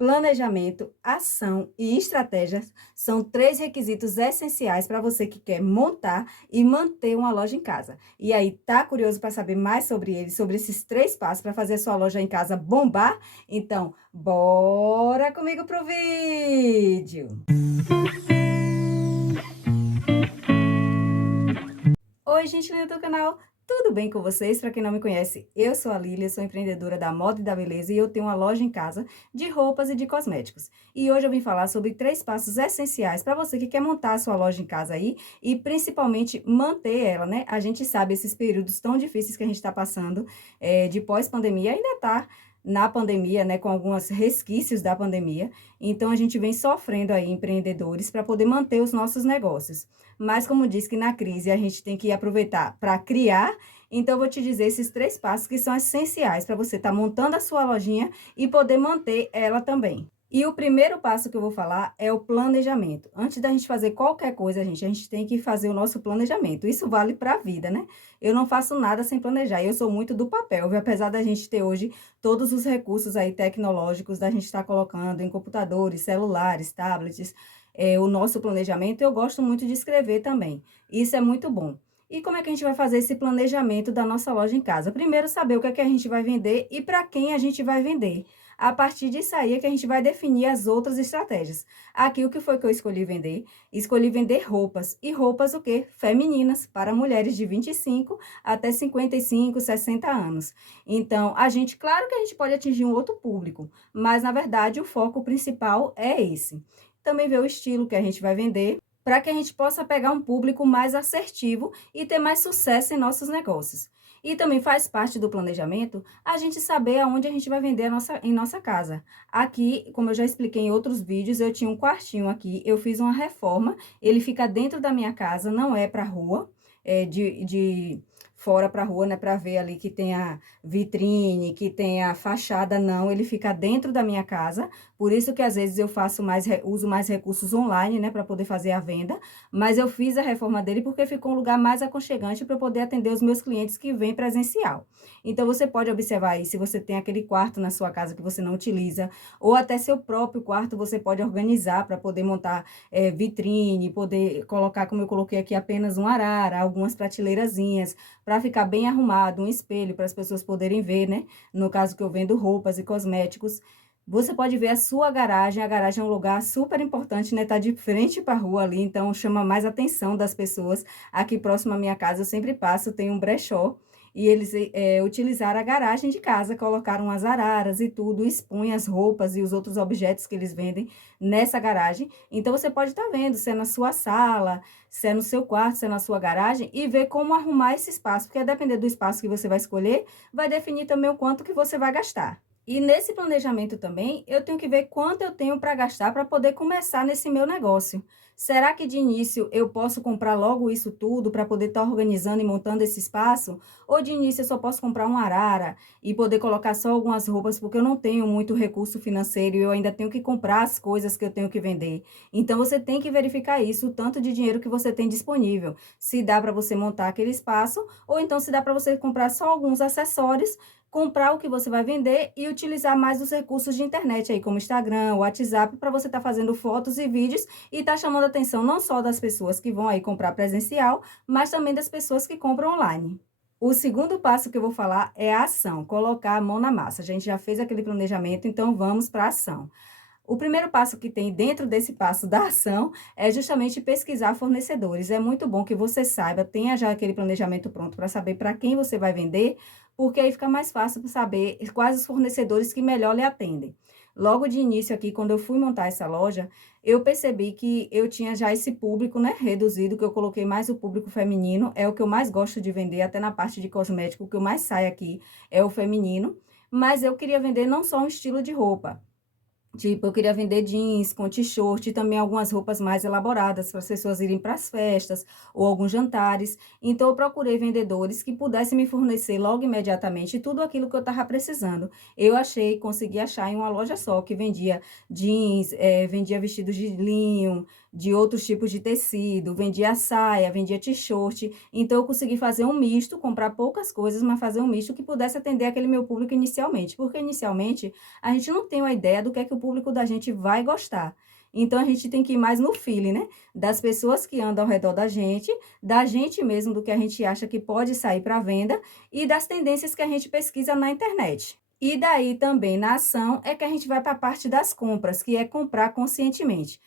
Planejamento, ação e estratégias são três requisitos essenciais para você que quer montar e manter uma loja em casa. E aí, tá curioso para saber mais sobre eles, sobre esses três passos para fazer a sua loja em casa bombar? Então, bora comigo pro vídeo! Oi, gente linda do canal, tudo bem com vocês? Para quem não me conhece, eu sou a Lília, sou empreendedora da moda e da beleza e eu tenho uma loja em casa de roupas e de cosméticos. E hoje eu vim falar sobre três passos essenciais para você que quer montar a sua loja em casa aí e principalmente manter ela, né? A gente sabe esses períodos tão difíceis que a gente está passando de pós-pandemia, ainda está na pandemia, né, com alguns resquícios da pandemia. Então a gente vem sofrendo aí empreendedores para poder manter os nossos negócios. Mas como diz que na crise a gente tem que aproveitar para criar, então eu vou te dizer esses três passos que são essenciais para você estar montando a sua lojinha e poder manter ela também. E o primeiro passo que eu vou falar é o planejamento. Antes da gente fazer qualquer coisa, a gente tem que fazer o nosso planejamento. Isso vale para a vida, né? Eu não faço nada sem planejar. Eu sou muito do papel, viu? Apesar da gente ter hoje todos os recursos aí tecnológicos da gente estar colocando em computadores, celulares, tablets, o nosso planejamento, eu gosto muito de escrever também. Isso é muito bom. E como é que a gente vai fazer esse planejamento da nossa loja em casa? Primeiro, saber o que é que a gente vai vender e para quem a gente vai vender. A partir disso aí é que a gente vai definir as outras estratégias. Aqui, o que foi que eu escolhi vender? Escolhi vender roupas. E roupas o quê? Femininas, para mulheres de 25 até 55, 60 anos. Então, claro que a gente pode atingir um outro público, mas na verdade o foco principal é esse. Também ver o estilo que a gente vai vender, para que a gente possa pegar um público mais assertivo e ter mais sucesso em nossos negócios. E também faz parte do planejamento a gente saber aonde a gente vai vender em nossa casa. Aqui, como eu já expliquei em outros vídeos, eu tinha um quartinho aqui, eu fiz uma reforma, ele fica dentro da minha casa, não é para rua, de fora para rua, né, para ver ali que tem a vitrine, que tem a fachada, não, ele fica dentro da minha casa, por isso que às vezes eu uso mais recursos online, né, para poder fazer a venda, mas eu fiz a reforma dele porque ficou um lugar mais aconchegante para poder atender os meus clientes que vêm presencial. Então você pode observar aí, se você tem aquele quarto na sua casa que você não utiliza, ou até seu próprio quarto você pode organizar para poder montar vitrine, poder colocar, como eu coloquei aqui, apenas um arara, algumas prateleirazinhas, para ficar bem arrumado, um espelho para as pessoas poderem ver, né? No caso que eu vendo roupas e cosméticos. Você pode ver a sua garagem. A garagem é um lugar super importante, né? Tá de frente para a rua ali, então chama mais atenção das pessoas. Aqui próximo à minha casa eu sempre passo, tem um brechó. E eles utilizaram a garagem de casa, colocaram as araras e tudo, expõem as roupas e os outros objetos que eles vendem nessa garagem. Então, você pode estar vendo se é na sua sala, se é no seu quarto, se é na sua garagem, e ver como arrumar esse espaço, porque a depender do espaço que você vai escolher, vai definir também o quanto que você vai gastar. E nesse planejamento também, eu tenho que ver quanto eu tenho para gastar para poder começar nesse meu negócio. Será que de início eu posso comprar logo isso tudo para poder estar organizando e montando esse espaço? Ou de início eu só posso comprar um arara e poder colocar só algumas roupas, porque eu não tenho muito recurso financeiro e eu ainda tenho que comprar as coisas que eu tenho que vender. Então você tem que verificar isso, o tanto de dinheiro que você tem disponível. Se dá para você montar aquele espaço, ou então se dá para você comprar só alguns acessórios, comprar o que você vai vender e utilizar mais os recursos de internet aí, como Instagram, WhatsApp, para você estar fazendo fotos e vídeos e estar chamando a atenção não só das pessoas que vão aí comprar presencial, mas também das pessoas que compram online. O segundo passo que eu vou falar é a ação, colocar a mão na massa. A gente já fez aquele planejamento, então vamos para a ação. O primeiro passo que tem dentro desse passo da ação é justamente pesquisar fornecedores. É muito bom que você saiba, tenha já aquele planejamento pronto para saber para quem você vai vender, porque aí fica mais fácil para saber quais os fornecedores que melhor lhe atendem. Logo de início aqui, quando eu fui montar essa loja, eu percebi que eu tinha já esse público, né, reduzido, que eu coloquei mais o público feminino, é o que eu mais gosto de vender, até na parte de cosmético, o que eu mais sai aqui é o feminino, mas eu queria vender não só um estilo de roupa. Tipo, eu queria vender jeans com t-shirt e também algumas roupas mais elaboradas para as pessoas irem para as festas ou alguns jantares. Então, eu procurei vendedores que pudessem me fornecer logo imediatamente tudo aquilo que eu estava precisando. Eu achei, consegui achar em uma loja só que vendia jeans, vendia vestidos de linho, de outros tipos de tecido, vendia saia, vendia t-shirt. Então, eu consegui fazer um misto, comprar poucas coisas, mas fazer um misto que pudesse atender aquele meu público inicialmente. Porque inicialmente a gente não tem uma ideia do que é que o público da gente vai gostar. Então, a gente tem que ir mais no feeling, né? Das pessoas que andam ao redor da gente mesmo, do que a gente acha que pode sair para venda e das tendências que a gente pesquisa na internet. E daí também na ação é que a gente vai para a parte das compras, que é comprar conscientemente.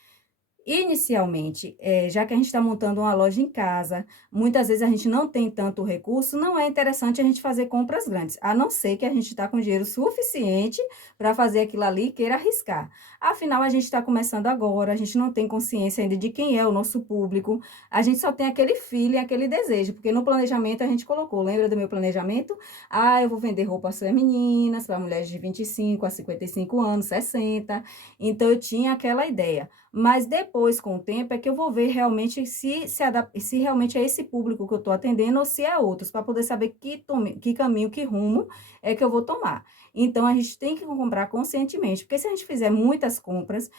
Inicialmente, já que a gente está montando uma loja em casa, muitas vezes a gente não tem tanto recurso, não é interessante a gente fazer compras grandes, a não ser que a gente está com dinheiro suficiente para fazer aquilo ali e queira arriscar. Afinal, a gente está começando agora, a gente não tem consciência ainda de quem é o nosso público, a gente só tem aquele feeling, aquele desejo, porque no planejamento a gente colocou, lembra do meu planejamento? Ah, eu vou vender roupas femininas para mulheres de 25 a 55 anos, 60. Então, eu tinha aquela ideia. Mas depois, com o tempo, é que eu vou ver realmente se realmente é esse público que eu estou atendendo ou se é outros, para poder saber que caminho, que rumo é que eu vou tomar. Então, a gente tem que comprar conscientemente, porque se a gente fizer muitas compras,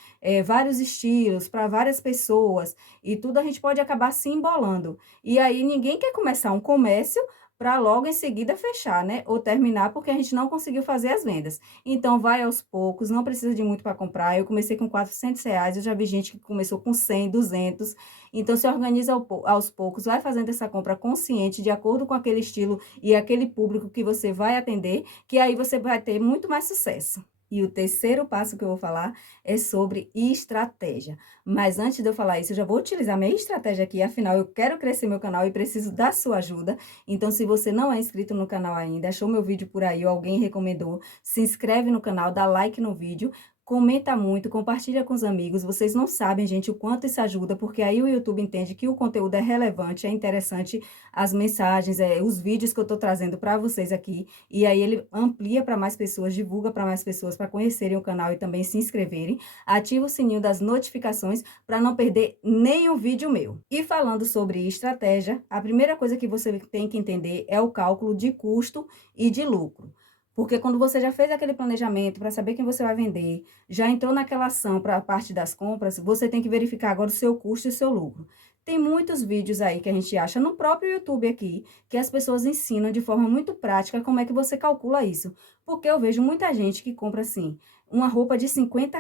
vários estilos, para várias pessoas, e tudo a gente pode acabar se embolando. E aí, ninguém quer começar um comércio para logo em seguida fechar, né? Ou terminar porque a gente não conseguiu fazer as vendas. Então, vai aos poucos, não precisa de muito para comprar. Eu comecei com R$ 400, eu já vi gente que começou com 100, 200. Então, se organiza aos poucos, vai fazendo essa compra consciente, de acordo com aquele estilo e aquele público que você vai atender, que aí você vai ter muito mais sucesso. E o terceiro passo que eu vou falar é sobre estratégia. Mas antes de eu falar isso, eu já vou utilizar minha estratégia aqui, afinal, eu quero crescer meu canal e preciso da sua ajuda. Então, se você não é inscrito no canal ainda, achou meu vídeo por aí ou alguém recomendou, se inscreve no canal, dá like no vídeo, comenta muito, compartilha com os amigos. Vocês não sabem, gente, o quanto isso ajuda, porque aí o YouTube entende que o conteúdo é relevante, é interessante, as mensagens, os vídeos que eu estou trazendo para vocês aqui, e aí ele amplia para mais pessoas, divulga para mais pessoas, para conhecerem o canal e também se inscreverem. Ativa o sininho das notificações para não perder nenhum vídeo meu. E falando sobre estratégia, a primeira coisa que você tem que entender é o cálculo de custo e de lucro. Porque quando você já fez aquele planejamento para saber quem você vai vender, já entrou naquela ação para a parte das compras, você tem que verificar agora o seu custo e o seu lucro. Tem muitos vídeos aí que a gente acha no próprio YouTube aqui, que as pessoas ensinam de forma muito prática como é que você calcula isso. Porque eu vejo muita gente que compra assim, uma roupa de R$ 50.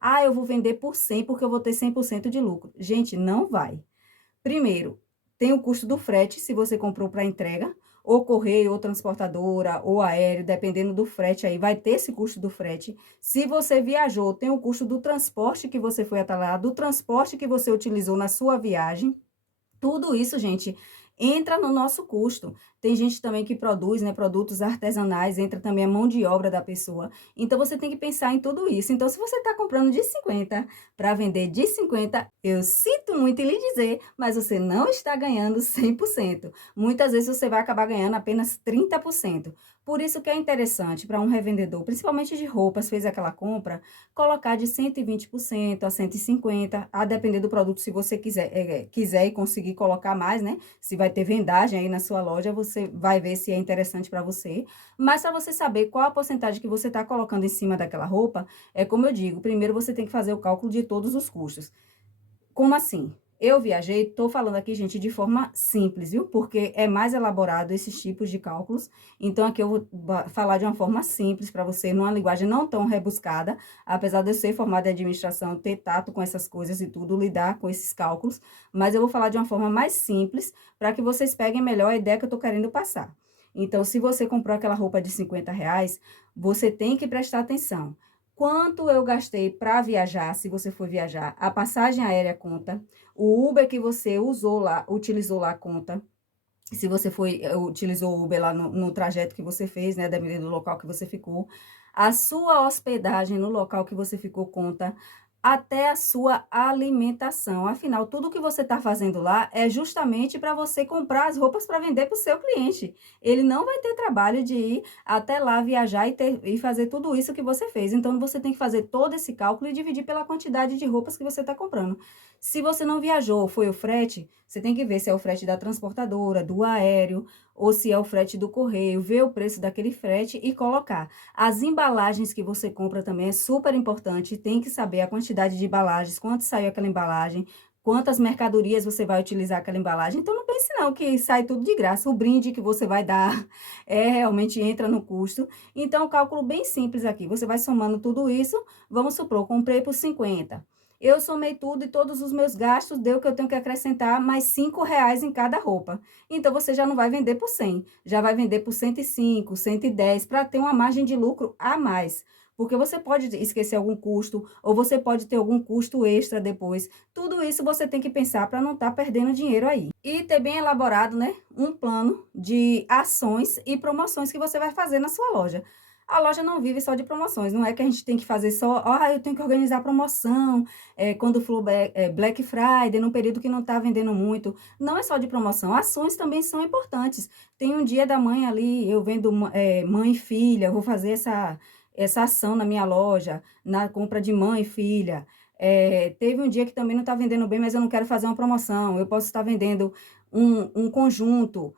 Ah, eu vou vender por 100 porque eu vou ter 100% de lucro. Gente, não vai. Primeiro, tem o custo do frete, se você comprou para entrega, ou correio, ou transportadora, ou aéreo, dependendo do frete aí, vai ter esse custo do frete. Se você viajou, tem o custo do transporte que você foi até lá, do transporte que você utilizou na sua viagem. Tudo isso, gente, entra no nosso custo. Tem gente também que produz, né, produtos artesanais, entra também a mão de obra da pessoa. Então, você tem que pensar em tudo isso. Então, se você está comprando de 50 para vender de 50, eu sinto muito em lhe dizer, mas você não está ganhando 100%. Muitas vezes você vai acabar ganhando apenas 30%. Por isso que é interessante para um revendedor, principalmente de roupas, fez aquela compra, colocar de 120% a 150%, a depender do produto, se você quiser e conseguir colocar mais, né? Se vai ter vendagem aí na sua loja, você vai ver se é interessante para você. Mas para você saber qual a porcentagem que você está colocando em cima daquela roupa, é como eu digo, primeiro você tem que fazer o cálculo de todos os custos. Como assim? Eu viajei, estou falando aqui, gente, de forma simples, viu? Porque é mais elaborado esses tipos de cálculos. Então, aqui eu vou falar de uma forma simples para você, numa linguagem não tão rebuscada, apesar de eu ser formada em administração, ter tato com essas coisas e tudo, lidar com esses cálculos. Mas eu vou falar de uma forma mais simples, para que vocês peguem melhor a ideia que eu estou querendo passar. Então, se você comprou aquela roupa de R$ 50, você tem que prestar atenção. Quanto eu gastei para viajar, se você for viajar, a passagem aérea conta, o Uber que você utilizou lá conta, se você utilizou o Uber lá no trajeto que você fez, né, dependendo do local que você ficou, a sua hospedagem no local que você ficou conta, até a sua alimentação. Afinal, tudo que você está fazendo lá é justamente para você comprar as roupas para vender para o seu cliente. Ele não vai ter trabalho de ir até lá viajar e fazer tudo isso que você fez. Então, você tem que fazer todo esse cálculo e dividir pela quantidade de roupas que você está comprando. Se você não viajou, foi o frete, você tem que ver se é o frete da transportadora, do aéreo, ou se é o frete do correio, ver o preço daquele frete e colocar. As embalagens que você compra também é super importante, tem que saber a quantidade de embalagens, quanto saiu aquela embalagem, quantas mercadorias você vai utilizar aquela embalagem. Então, não pense não que sai tudo de graça. O brinde que você vai dar realmente entra no custo. Então, cálculo bem simples aqui. Você vai somando tudo isso. Vamos supor, comprei por 50. Eu somei tudo e todos os meus gastos, deu que eu tenho que acrescentar mais R$ 5 em cada roupa. Então, você já não vai vender por 100, já vai vender por 105, 110, para ter uma margem de lucro a mais. Porque você pode esquecer algum custo, ou você pode ter algum custo extra depois. Tudo isso você tem que pensar para não estar perdendo dinheiro aí. E ter bem elaborado, né, um plano de ações e promoções que você vai fazer na sua loja. A loja não vive só de promoções, não é que a gente tem que fazer só, eu tenho que organizar promoção, quando for Black Friday, num período que não está vendendo muito. Não é só de promoção, ações também são importantes. Tem um dia da mãe ali, eu vendo mãe e filha, vou fazer essa ação na minha loja, na compra de mãe e filha. Teve um dia que também não está vendendo bem, mas eu não quero fazer uma promoção. Eu posso estar vendendo um conjunto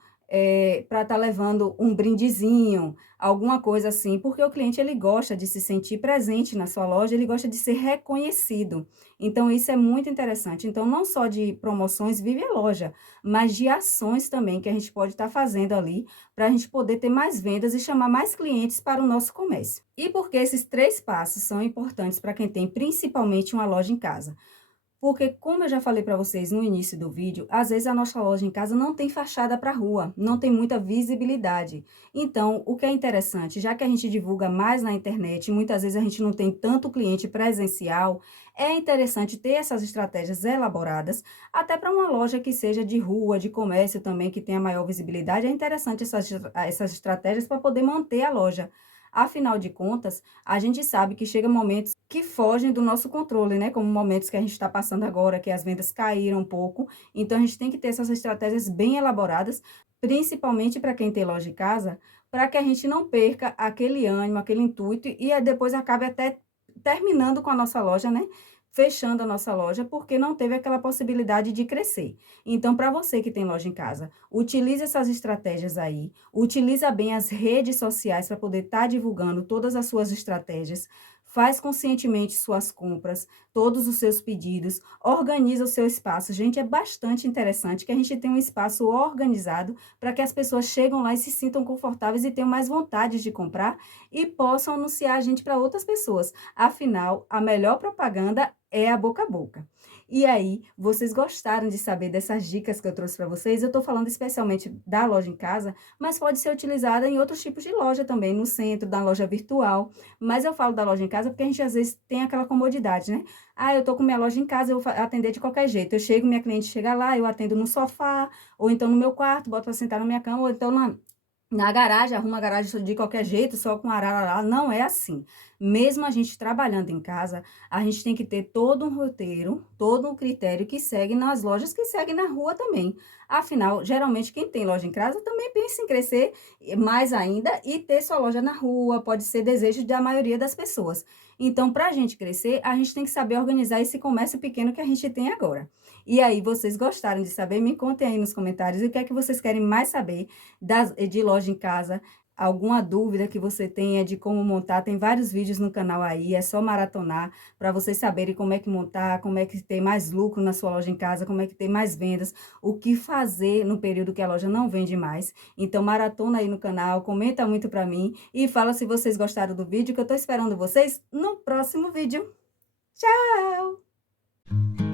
para estar levando um brindezinho, alguma coisa assim, porque o cliente ele gosta de se sentir presente na sua loja, ele gosta de ser reconhecido. Então, isso é muito interessante. Então, não só de promoções vive a loja, mas de ações também que a gente pode estar fazendo ali para a gente poder ter mais vendas e chamar mais clientes para o nosso comércio. E por que esses 3 passos são importantes para quem tem principalmente uma loja em casa? Porque, como eu já falei para vocês no início do vídeo, às vezes a nossa loja em casa não tem fachada para a rua, não tem muita visibilidade. Então, o que é interessante, já que a gente divulga mais na internet, muitas vezes a gente não tem tanto cliente presencial, é interessante ter essas estratégias elaboradas, até para uma loja que seja de rua, de comércio também, que tenha maior visibilidade, é interessante essas estratégias para poder manter a loja. Afinal de contas, a gente sabe que chega momentos que fogem do nosso controle, né? Como momentos que a gente está passando agora, que as vendas caíram um pouco. Então, a gente tem que ter essas estratégias bem elaboradas, principalmente para quem tem loja em casa, para que a gente não perca aquele ânimo, aquele intuito e depois acabe até terminando com a nossa loja, né? Fechando a nossa loja, porque não teve aquela possibilidade de crescer. Então, para você que tem loja em casa, utilize essas estratégias aí, utiliza bem as redes sociais para poder estar divulgando todas as suas estratégias, faz conscientemente suas compras, todos os seus pedidos, organiza o seu espaço. Gente, é bastante interessante que a gente tenha um espaço organizado para que as pessoas chegam lá e se sintam confortáveis e tenham mais vontade de comprar e possam anunciar a gente para outras pessoas. Afinal, a melhor propaganda é a boca a boca. E aí, vocês gostaram de saber dessas dicas que eu trouxe para vocês? Eu estou falando especialmente da loja em casa, mas pode ser utilizada em outros tipos de loja também, no centro, da loja virtual. Mas eu falo da loja em casa porque a gente às vezes tem aquela comodidade, né? Eu tô com minha loja em casa, eu vou atender de qualquer jeito. Eu chego, minha cliente chega lá, eu atendo no sofá, ou então no meu quarto, boto para sentar na minha cama, ou então na garagem, arruma a garagem de qualquer jeito, só com ararará. Não é assim. Mesmo a gente trabalhando em casa, a gente tem que ter todo um roteiro, todo um critério que segue nas lojas, que segue na rua também. Afinal, geralmente quem tem loja em casa também pensa em crescer mais ainda e ter sua loja na rua, pode ser desejo da maioria das pessoas. Então, para a gente crescer, a gente tem que saber organizar esse comércio pequeno que a gente tem agora. E aí, vocês gostaram de saber? Me contem aí nos comentários o que é que vocês querem mais saber de loja em casa. Alguma dúvida que você tenha de como montar, tem vários vídeos no canal aí, é só maratonar para vocês saberem como é que montar, como é que tem mais lucro na sua loja em casa, como é que tem mais vendas, o que fazer no período que a loja não vende mais. Então, maratona aí no canal, comenta muito para mim e fala se vocês gostaram do vídeo, que eu tô esperando vocês no próximo vídeo. Tchau!